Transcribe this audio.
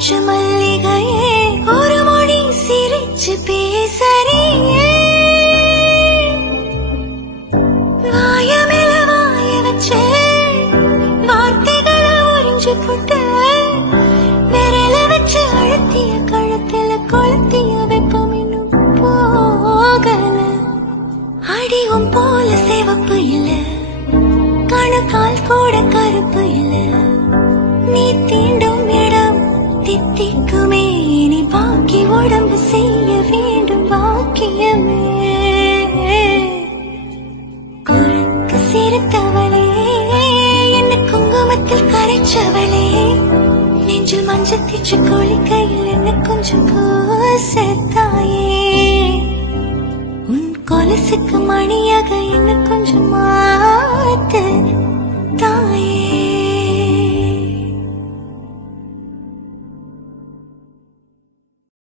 மூச்சு மல்லிகையே ஒரு மொழி சிரிச்சு பேசறியே வாயமில வாய வச்சு வார்த்தைகளை உறிஞ்சு போட்டு விரல வச்சு அழுத்திய கழுத்துல கொளுத்திய வெப்பம் இன்னும் போகல அடிவும் போல சிவப்பு இல்ல கணுக்கால் கூட கருப்பு இல்ல நீ தீண்டும் இடம் தித்திக்குமே நீ பாக்கி உடம்பு செய்ய வேண்டும் பாக்கியமே குறுக்கு சிரித்தவளே என்ன குங்குமத்தில் கரைச்சவளே நெஞ்சில் மஞ்சள் தீச்சு குளிக்கையில் என்ன கொஞ்சம் கூசத்தாயே உன் கொலுசுக்கு மணியாக என்ன கொஞ்சம் மாத்து